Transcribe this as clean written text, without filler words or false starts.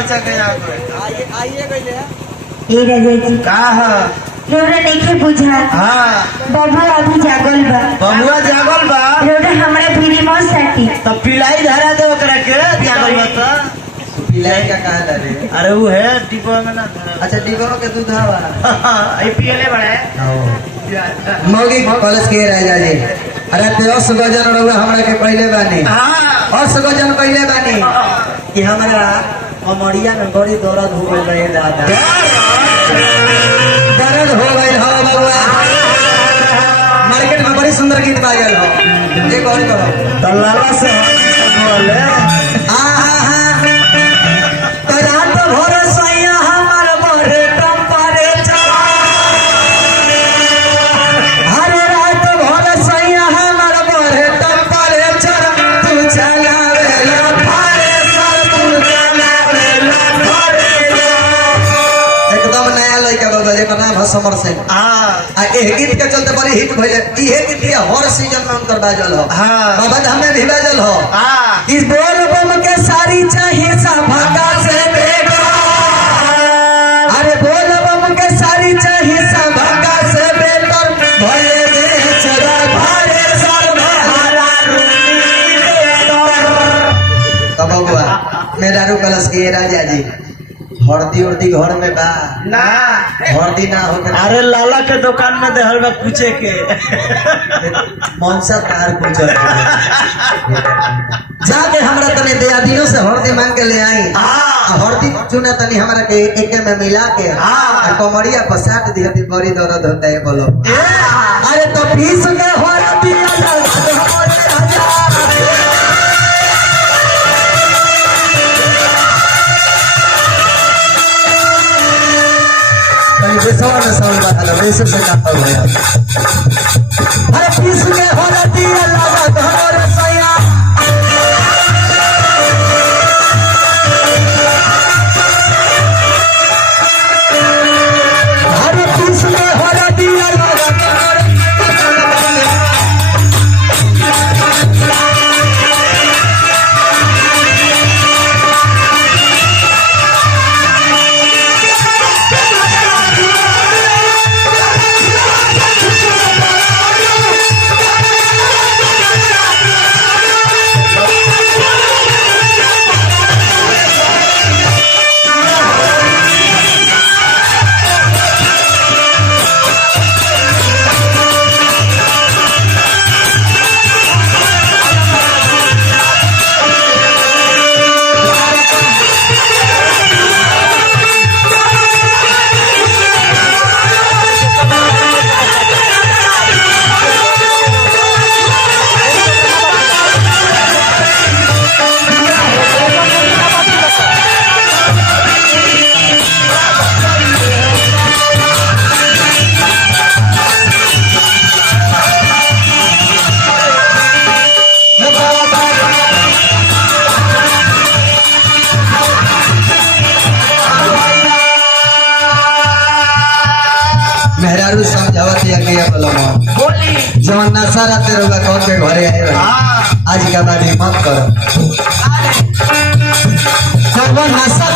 खर्चा के आइए गइले ए राजा का है रोड़ा नहीं बुझा। हाँ बबुआ अभी जागल बा। बबुआ जागल बा रोड़ा हमरा भीरी मत साटी। तब पिलाई धरा दे ओकरा के जागल बा त पिलाई का कहा ला रे? अरे वो है डिब्बा में ना अच्छा डिब्बा के दूध हवा आईपीएल बड़ा है मौगी कॉलेज के राजा जी। अरे तेरस गजन रहुआ हमरा के पहले बानी हाँ 10 गजन पहले बानी कि हमरा कमरिया में बड़ी दर्द हो गई रहे दादा। दर्द हो गई हो बबुआ। मार्केट में बड़ी सुंदर गीत बाजल हो एक और कहो दलाला से बोले रात भर सैया हमार बड़े टेम्परेचर। हर रात भर सैया हमार बड़े टेम्परेचर। तू चलावेला फारेसर तू चलावेला फारेसर। एकदम नया लड़का बाबा जेकर नाम है समर सिंह। आ एह गीत के चलते बड़ी हिट भइले। इहे गीत के हर सीजन में उनकर बाजल हो। बाबा धाम में भी बाजल हो। इस बोल बम के सारी चाहिए सभा से बेटा। अरे बोल बम के सारी चाहिए सभा से बेटर। भले दे चला भारे सर महारा तब बबुआ मेरा रू कलश के राजा जी हरदी उर्दी घर में बा ना हरदी ना हो के अरे लाला के दुकान में देहल बा पूछे के मनसा तार कुछ जाके हमरा तने दिनों से हरदी मांग के ले आई। हरदी चुना तनी हमरा के एक में मिला के कमरिया पर साट दी हती बड़ी दर्द होता है बोलो। अरे तो पीस के हरदी से काम भैया। अरे पीस के हरदी लगा धर सैया। अरे पीस के हरदी लगा धर मेहरारू समझावत या के बोली जवन नशा राते रहुआ कौन के घरे आए रहे आज का बाद मत करो जवन नशा